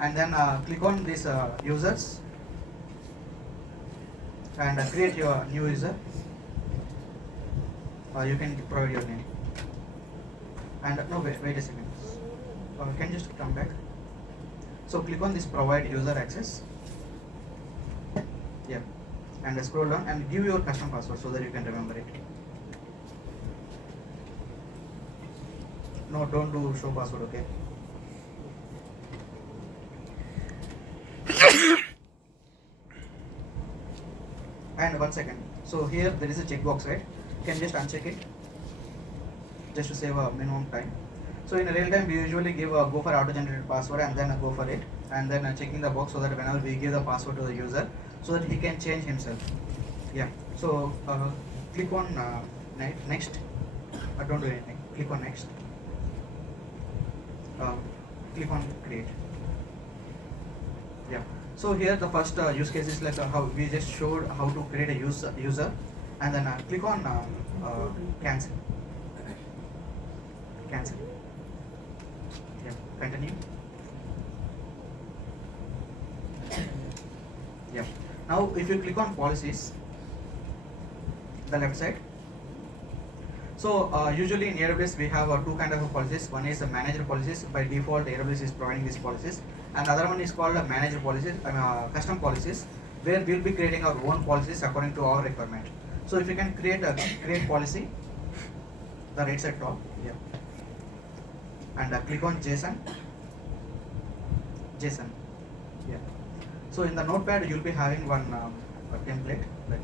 and then click on this users and create your new user. You can provide your name. And no, wait a second. Can you just come back? So click on this provide user access. Yeah, and scroll down and give your custom password so that you can remember it. No, don't do show password, okay? And 1 second. So here there is a checkbox, right? You can just uncheck it just to save a minimum time. So in real time, we usually give a go for auto-generated password and then go for it, and then checking the box so that whenever we give the password to the user, so that he can change himself. Yeah. So click on next. Don't do anything. Click on next. Click on create. Yeah. So here the first use case is like how we just showed how to create a user, and then click on cancel. Cancel. Yeah. Continue. Yeah. Now if you click on policies, the left side. So usually in AWS we have two kind of policies. One is manager policies. By default, AWS is providing these policies, and the other one is called manager policies, custom policies, where we'll be creating our own policies according to our requirement. So if you can create a policy, the right side top, yeah, and click on JSON, yeah. So in the notepad you'll be having one template, like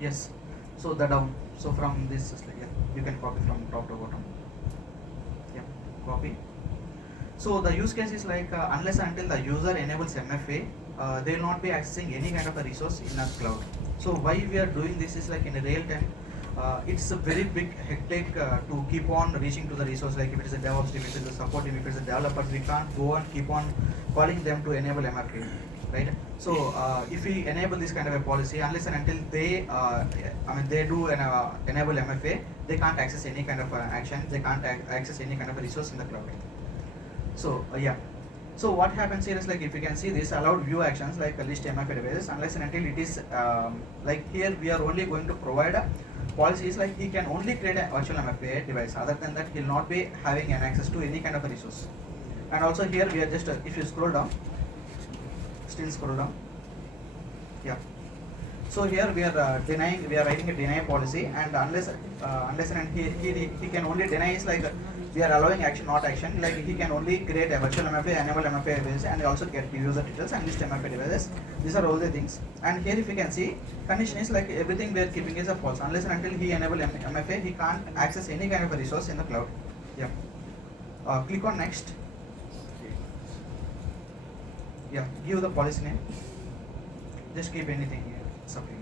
yes. So the down. So from this, yeah, you can copy from top to bottom. Yeah, copy. So the use case is like unless and until the user enables MFA, they will not be accessing any kind of a resource in our cloud. So why we are doing this is like in a real time. It's a very big hectic to keep on reaching to the resource. Like if it is a DevOps team, if it is a support team, if it is a developer, we can't go and keep on calling them to enable MFA, right? So if we enable this kind of a policy, unless and until they, they do enable MFA, they can't access any kind of action. They can't access any kind of a resource in the cloud. So yeah. So what happens here is like if you can see this allowed view actions like a list MFA devices, unless and until it is like here we are only going to provide a policies like he can only create a virtual MFA device. Other than that, he'll not be having an access to any kind of a resource. And also here we are just if you scroll down, still scroll down. Yeah. So here we are denying. We are writing a deny policy, and unless and he can only deny is like we are allowing action, not action. Like he can only create a virtual MFA, enable MFA devices, and also get user details and list MFA devices. These are all the things. And here if you can see, condition is like everything we are keeping is a false. Unless and until he enable MFA, he can't access any kind of a resource in the cloud. Yeah. Click on next. Yeah. Give the policy name. Just keep anything here. It's okay.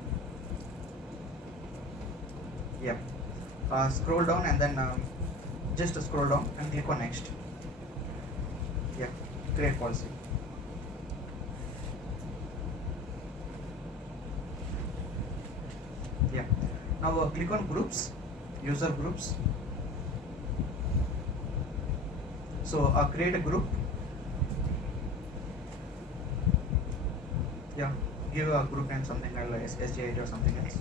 Yeah. Scroll down and then just scroll down and click on next. Yeah. Create policy. Yeah. Now click on groups, user groups. So create a group. Yeah. Give a group name something like SJ8 or something else.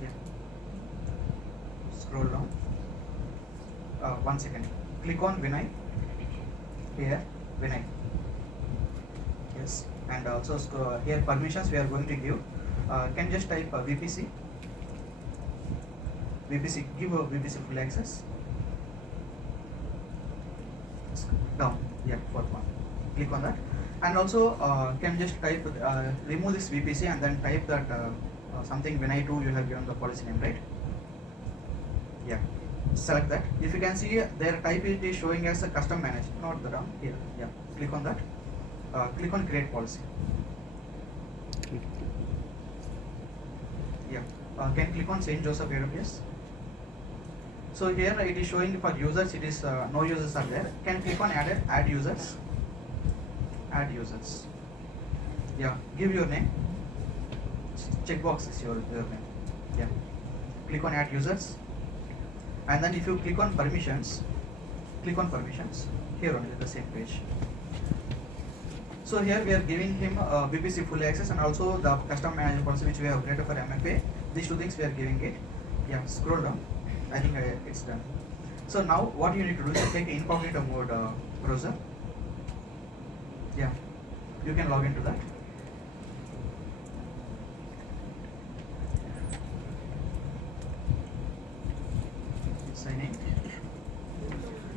Yeah. Scroll down. 1 second. Click on Vinay. Here, Vinay. Yes. And also here permissions we are going to give. Can just type VPC. VPC. Give a VPC full access. Down, yeah, fourth one. Click on that, and also can just type remove this VPC and then type that something Vinay 2 you have given the policy name, right? Yeah, select that. If you can see their type it is showing as a custom manage, not the down here. Yeah, click on that. Click on create policy. Yeah, can click on Saint Joseph AWS. So here it is showing for users, it is no users are there. Can click on add users. Add users. Yeah, give your name. Checkbox is your name. Yeah. Click on add users. And then if you click on permissions, here only the same page. So here we are giving him VPC full access and also the custom manager policy which we have created for MFA. These two things we are giving it. Yeah, scroll down. I think it's done. So now what you need to do is take incognito mode browser. Yeah, you can log into that. Sign in.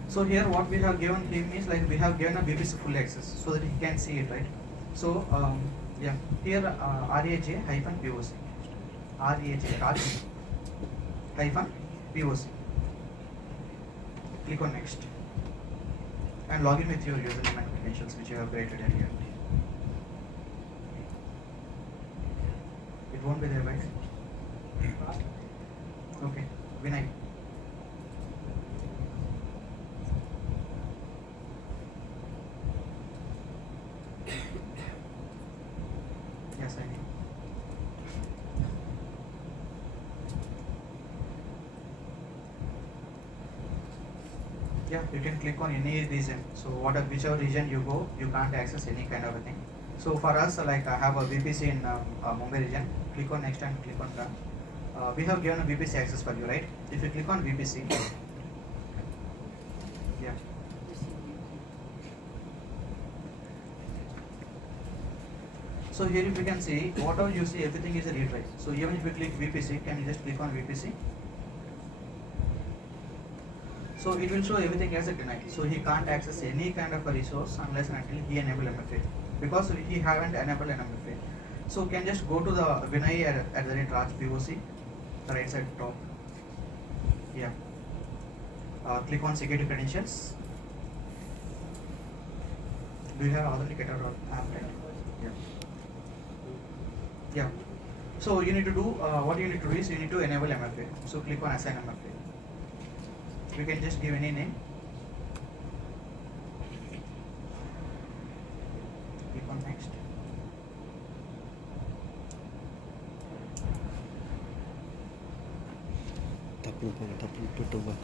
So here what we have given him is like we have given a VPC full access so that he can see it, right? So yeah, here RAJ-POC, RAJ-POC. Click on next and log in with your username and credentials which you have created earlier. It won't be there, right? Okay, Vinay. Yes, I need. Yeah, you can click on any region. So whichever region you go, you can't access any kind of a thing. So for us, like I have a VPC in Mumbai region. Click on next and click on done. We have given a VPC access for you, right? If you click on VPC, yeah. So here if you can see, whatever you see, everything is a read write. So even if you click VPC, can you just click on VPC? So it will show everything as a denied. So he can't access any kind of a resource unless and until he enable MFA, because he haven't enabled an MFA. So can just go to the Vinay at the rate Raj POC, the right side top. Yeah. Click on security credentials. Do you have authenticator or app, right? Yeah. Yeah. So you need to do what you need to do is you need to enable MFA. So click on assign MFA. You can just give any name. Click on next. Tapul pun, tapul tutup,